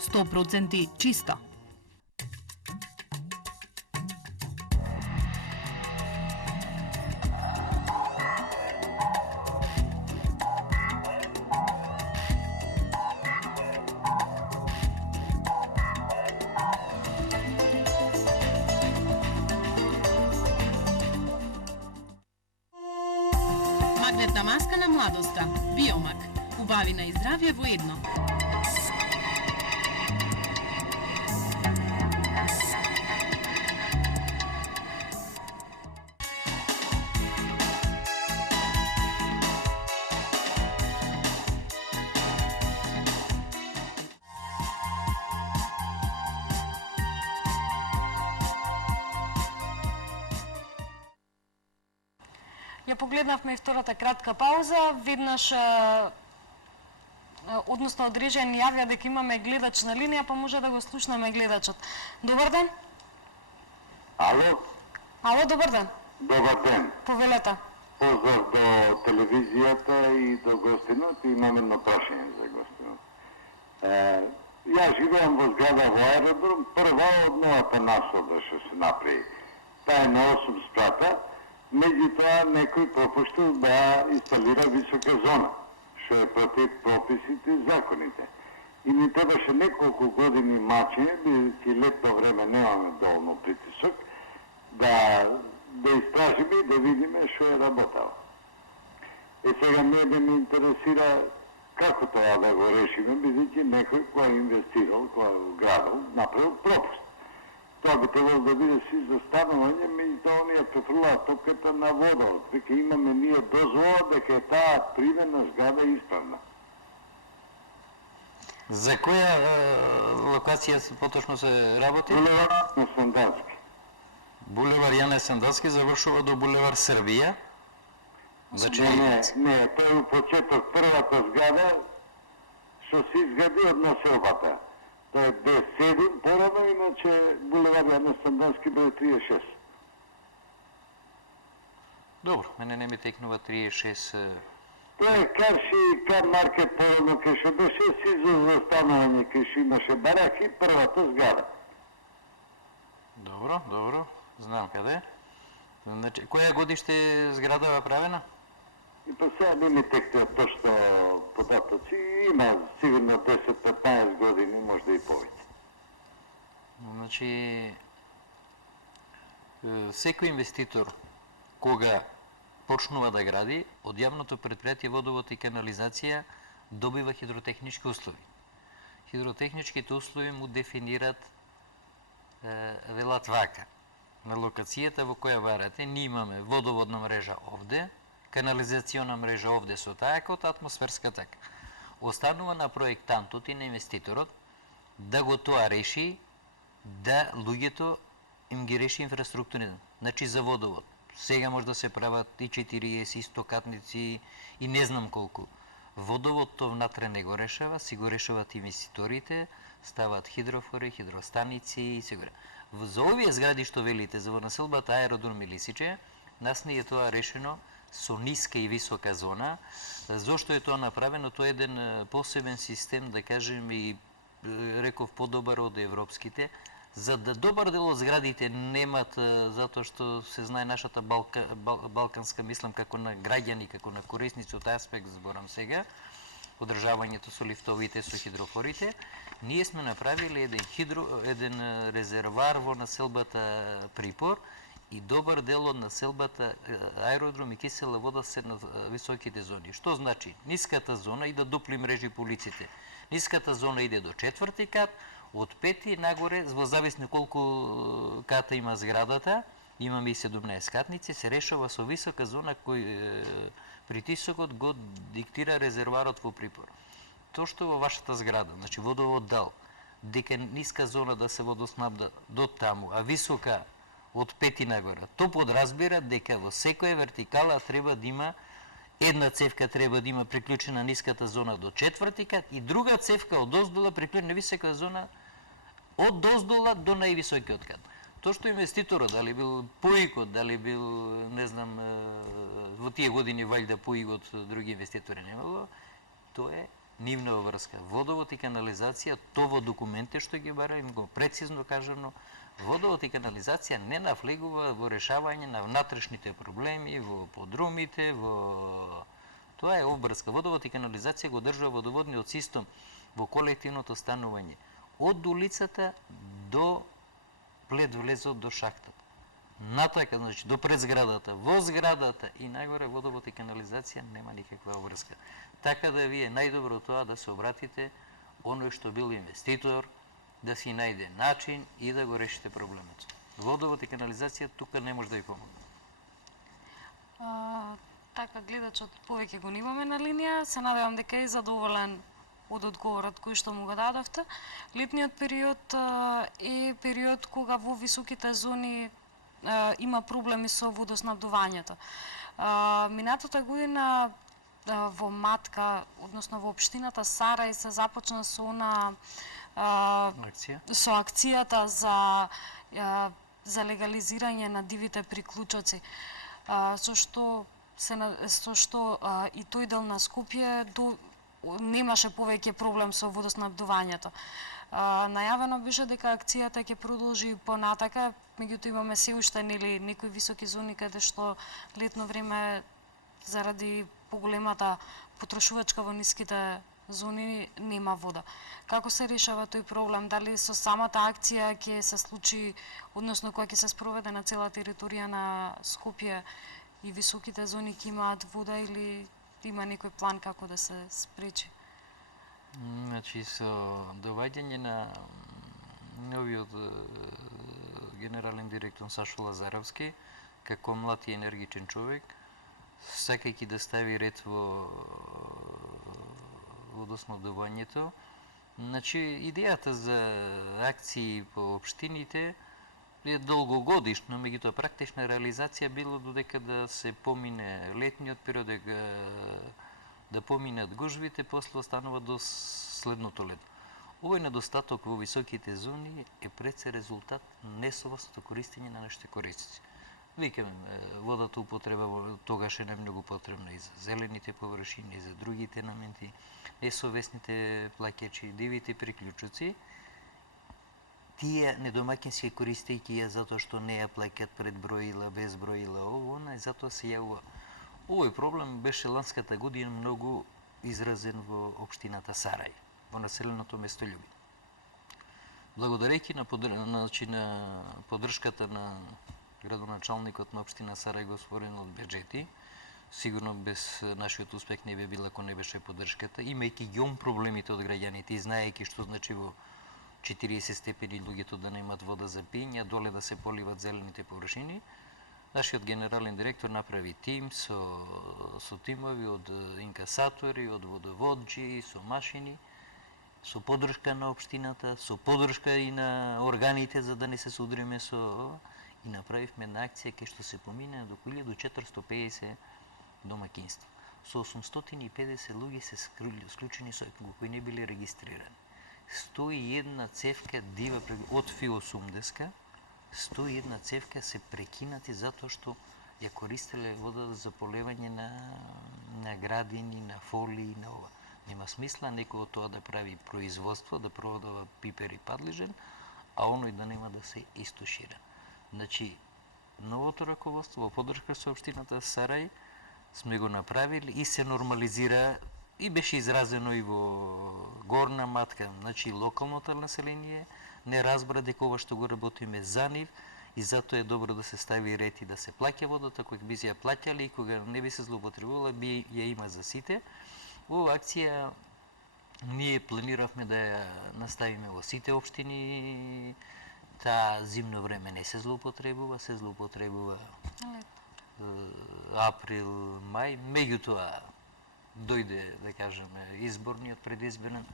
100% чисто. Магнетна маска на младоста. Биомаг. Убавина и здравје во едно. Ја погледнавме и втората кратка пауза, веднаш односно одрежен јавија дека имаме гледач на линија, па може да го слушнеме гледачот. Добар ден. Ало? Ало, добар ден. Добар ден. Повелете. Поздрав до телевизијата и до гостинот. Имам едно прашање за гостинот. Ја живеам во зграда во аеродром, прва од новата насоба што се направи. Таа е на 8 спрата, меѓутоа некој пропуштил да инсталира висока зона, што е против прописите и законите. И ни требаше неколку години мачење, бидејќи летно време немаме доволно притисок, да истражиме и да видиме што е работало. Сега мене ме интересира како тоа да го решиме, бидејќи некој кој инвестирал, кој градал, направил пропуст. Тоа би trebalo да биде си за станување, меѓутоа оние префрлаат топката на водот. Веќе имаме ние дозвола дека е таа приведна зграда исправна. За која локација поточно се работи? Булевар на Сандански. Булевар Јане Сандански завршува до булевар Србија. Значи, Не, тој у почеток првата зграда што се изгради од населбата. Тоа е Б7 порано, иначе булевар Јане Сандански број 36. добро, мене не ми текнува 36. Тоа е Карши и Кар Маркет порано, кај што беше СИЗО за станување, кај што имаше бараки, првата зграда. Добро, знам каде. Значи, која годиште зградава правена? И па сега не ми текнува точно податоци, има сигурно 10-15 години, можда и повеќе. Значи, секој инвеститор кога почнува да гради, од јавното предпријатие Водовод и канализација добива хидротехнички услови. Хидротехничките услови му дефинират велат вака. На локацијата во која варате, ние имаме водоводна мрежа овде, канализациона мрежа овде со таа кота, атмосферска така. Останува на проектантот и на инвеститорот да го тоа реши, да луѓето им ги реши инфраструктурите. Значи за водовод. Сега може да се прават и 40, и 100 катници, и не знам колку. Водовод тоа внатре не го решава, си го решават инвеститорите, стават хидрофори, хидростаници и сега. За овие згради што велите, за во населбата Аеродром и Лисиче, нас не е тоа решено со ниска и висока зона. Зошто е тоа направено? Тоа е еден посебен систем, да кажем, и реков подобар од европските, за да добар дел од зградите немат, затоа што се знае нашата балканска, мислам, како на граѓани, како на корисници од аспект, зборам сега, одржавањето со лифтовите, со хидрофорите, ние сме направили еден резервар во населбата Припор и добар дел од населбата Аеродром и кисела вода се на високите зони. Што значи? Ниската зона иде дупли мрежи по улиците. Ниската зона иде до 4-ти кат, од 5-ти нагоре, во зависно колку ката има зградата, имаме и 17 катници, се решава со висока зона кој притисокот го диктира резерварот во Припор. Тоа што во вашата зграда, значи водовод дал, дека ниска зона да се водоснабда до таму, а висока од 5-ти нагоре, то подразбира дека во секоја вертикала треба да има една цевка треба да има приклучена ниската зона до 4-ти кат и друга цевка од доздола приклучена висока зона од доздола до највисокиот кат. Тоа што инвеститорот, дали бил поикот, дали бил, не знам, во тие години вајда поикот други инвеститори немало, тоа е нивна врска. Водовод и канализација, тоа во документе што ги бара, им го прецизно кажано, водовод и канализација не навлегува во решавање на внатрешните проблеми, во подрумите, во... Тоа е обврска. Водовод и канализација го држува водоводниот систем во колективното станување. Од улицата до влезот до шахтата. натака, значи до пред зградата, во зградата и нагоре водовод и канализација нема никаква врска. Така да вие најдобро тоа да се обратите оној што бил инвеститор, да си најде начин и да го решите проблемот. Водовод и канализација тука не може да ви помогне. Така, гледачот повеќе го немаме на линија. Се надевам дека е задоволен од одговорот кој што му го дадовте. Летниот период е период кога во високите зони има проблеми со водоснабдувањето. Минатата година во Матка, односно во општината Сарај, се започна со акцијата за легализирање на дивите приклучоци, со што и тој дел на Скопје немаше повеќе проблем со водоснабдувањето. Најавено беше дека акцијата ќе продолжи понатака, меѓутоа имаме се уште некои високи зони каде што летно време заради поголемата потрошувачка во ниските зони нема вода. Како се решава тој проблем? Дали со самата акција ќе се случи, односно која ќе се спроведе на цела територија на Скопје и високите зони ќе имаат вода или има некој план како да се спречи? Значи, со доваѓање на новиот генерален директор Сашо Лазаровски, како млад и енергичен човек, сакајќи да стави ред во водоснабдувањето, значи идејата за акции по општините е долгогодишно, меѓутоа практична реализација било додека да се помине летниот период, да поминат гужвите, после останува до следното лето. Овој недостаток во високите зони е пред се резултат несовесното користење на нашите корисници. Викаме, водата употреба тогаш е најмногу потребна и за зелените површини, и за другите наменти, несовесните плаќачи, дивите приклучоци. Тие недомаќински користејќи ја затоа што не ја плаќат пред броила, без броила, она и затоа се јавува. Овој проблем беше ланската година многу изразен во општината Сарај, во населеното место Љуби. Благодарејќи на поддршката на градоначалникот на општина Сарај господин од Беџети, сигурно без нашиот успех не би бил ако не беше поддршката, имајќи ги проблемите од граѓаните и знаејќи што значи во 40 степени луѓето да немаат вода за пиење, доле да се поливат зелените површини. Нашиот генерален директор направи тим со тимови од инкасатори, од водоводжи, со машини, со поддршка на општината, со поддршка и на органите за да не се судриме со и направивме една акција кај што се помине до 1450 домаќинства. Со 850 луѓе се склучени со кои не биле регистрирани. 101 цевка дива од Фи-80, 101 цевка се прекинати затоа што ја користеле вода за полевање на градини, на фолии, на ова. Нема смисла некој од тоа да прави производство, да продава пипер и падлижен, а оној да нема да се истушира. Значи, новото раководство во поддршка со општината Сарај сме го направили и се нормализира и беше изразено и во Горна Матка, значи локалното население не разбра дека ова што го работиме за нив и затоа е добро да се стави ред и да се плаќа водата, кога би се ја плаќале и кога не би се злоупотребувала, би ја има за сите. Ова акција ние планиравме да ја наставиме во сите општини. Таа зимно време не се злоупотребува, се злоупотребува април, мај, меѓутоа дојде, да кажеме, изборниот предизборен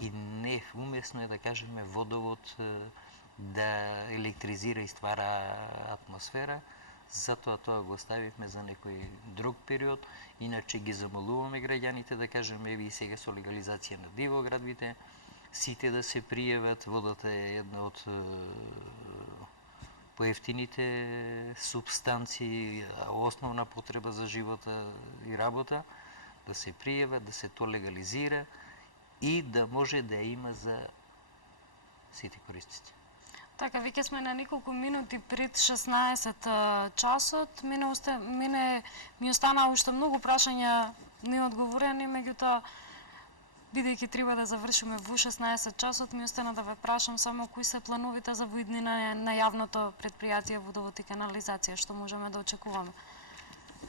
и не умесно е, да кажеме, водовод да електризира и ствара атмосфера, затоа тоа го ставивме за некој друг период, иначе ги замолуваме граѓаните, да кажеме, еви и сега со легализација на дивоградбите, сите да се пријават, водата е една од поевтините субстанции, основна потреба за живота и работа, да се пријават, да се то легализира и да може да ја има за сите корисници. Така, веќе сме на неколку минути пред 16 часот. Мене ми остана уште многу прашања неодговорени, меѓутоа Бидејќи треба да завршиме во 16 часот, ми остана да ве прашам само кои се плановите за во иднина на јавното предпријатие Водовод и канализација, што можеме да очекуваме?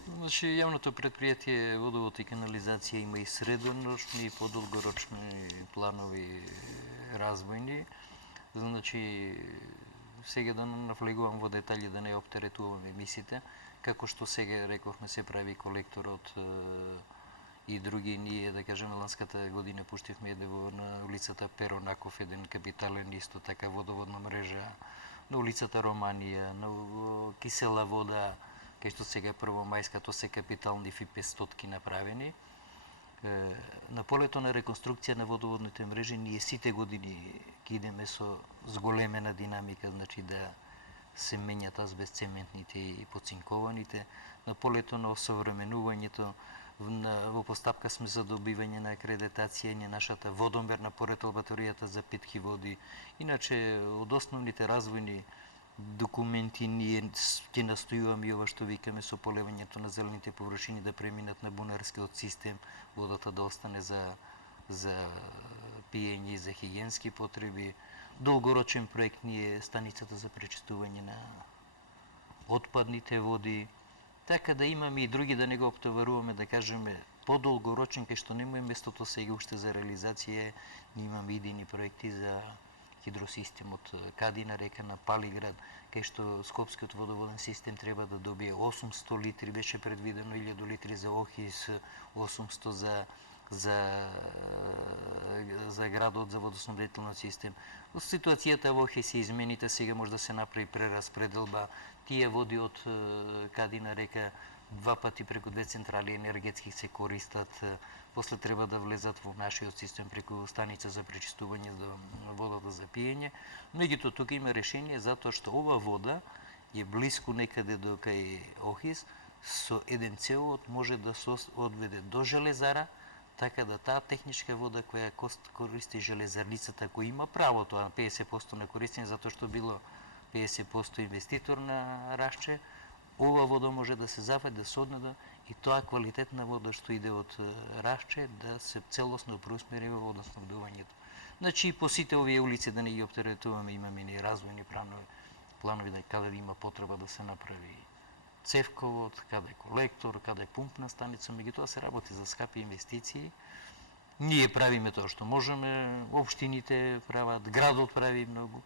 Значи, јавното предпријатие Водовод и канализација има и среднорочни и подолгорочни планови развојни. Значи, сега да навлегувам во детали да не оптеретувам емисите, како што сега рековме се прави колекторот и други. Ние, да кажеме, ланската година пуштивме на улицата Перонаков еден капитален исто така водоводна мрежа, на улицата Романија, на Кисела вода, кај што сега Првомајска, то се капитални ФИ-500 направени. На полето на реконструкција на водоводните мрежи ние сите години ќе идеме со зголемена динамика, значи да се менјат азбестцементните и поцинкованите. На полето на осовременувањето, во постапка сме за добивање на акредитација на нашата водомерна поред лабораторијата за питки води. Иначе, од основните развојни документи ние ќе настојуваме и ова што викаме со полевањето на зелените површини да преминат на бунарскиот систем, водата да остане за пиење и за хигиенски потреби. Долгорочен проект ни е станицата за пречистување на отпадните води, така да имаме и други, да не го оптоваруваме, да кажеме подолгорочен, кај што нема местото сега уште за реализација. Ние имаме идејни проекти за хидросистемот Кадина река на Палиград, кај што Скопскиот водоводен систем треба да добие 800 литри, беше предвидено 1000 литри за Охис, 800 за градот, за водоснабдителниот систем. Ситуацијата во Охис и измените, сега може да се направи прераспределба. Тие води од Кадина река 2 пати преку 2 централи енергетски се користат, после треба да влезат во нашиот систем преку станица за пречистување до водата за пиење. Меѓутоа, тука има решение затоа што ова вода е блиску некаде до кај Охис, со еден цевовод може да се одведе до железара, така да таа техничка вода која користи железарницата, која има правото на 50% на користење, затоа што било 50% инвеститор на Рашче, ова вода може да се заведе, да се однеде и тоа квалитетна вода што иде од Рашче да се целосно преусмери во водоснабдувањето. Значи и по сите овие улици, да не ги оптеретуваме, имаме и развојни планови да каде има потреба да се направи цевковод, каде колектор, каде пумпна станица, меѓутоа се работи за скапи инвестиции. Ние правиме тоа што можеме, општините прават, градот прави многу,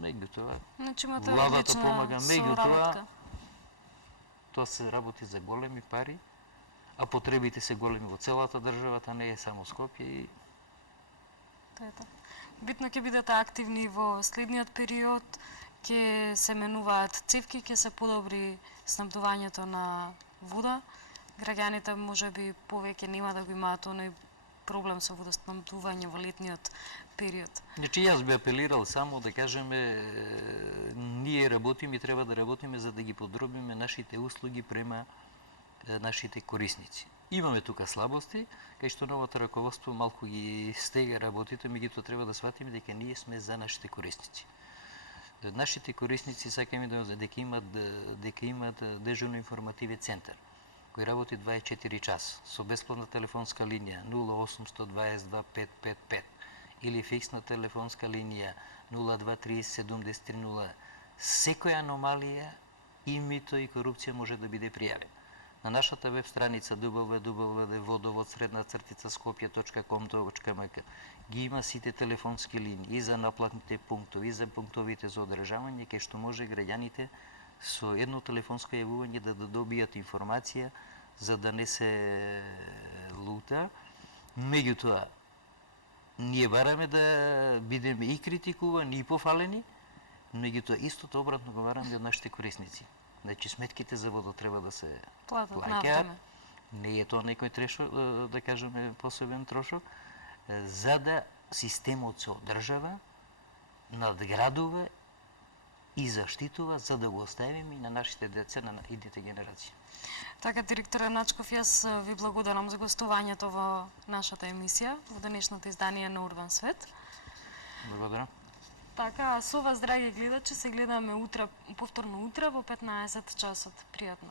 меѓутоа владата помага, меѓутоа тоа се работи за големи пари, а потребите се големи во целата државата, не е само Скопје и битно ќе бидете активни во следниот период, ќе се менуваат цевки, ќе се подобри снабдувањето на вода. Граѓаните можеби повеќе нема да го имаат оној проблем со водоснабдување во летниот период. Значи, јас би апелирал само да кажеме, ние работиме и треба да работиме за да ги подробиме нашите услуги према нашите корисници. Имаме тука слабости, кај што новото раководство малку ги стега работите, меѓутоа треба да сватиме дека ние сме за нашите корисници. Нашите корисници сакаме дека имат дежурно информативен центар кој работи 24 часа со бесплатна телефонска линија 0800 22 555 или фиксна телефонска линија 02 37 1030. Секоја аномалија, имито и корупција може да биде пријавена. На нашата веб страница www.vodovod-skopje.com.mk ги има сите телефонски линии и за наплатните пунктови, и за пунктовите за одржавање, кај што може граѓаните со едно телефонско јавување да добијат информација за да не се лута. Меѓутоа, ние бараме да бидеме и критикувани, и пофалени, меѓутоа истото обратно го бараме од нашите корисници. Значи, сметките за вода треба да се плаќаат. Не е тоа некој трошок, да кажеме, посебен трошок, за да системот се одржава, надградува и заштитува, за да го оставиме и на нашите деца, на идните генерации. Така, директор Начков, јас ви благодарам за гостувањето во нашата емисија, во денешното издание на Урбан свет. Благодарам. Така, со вас, драги гледачи, се гледаме повторно утре во 15 часот. Пријатно.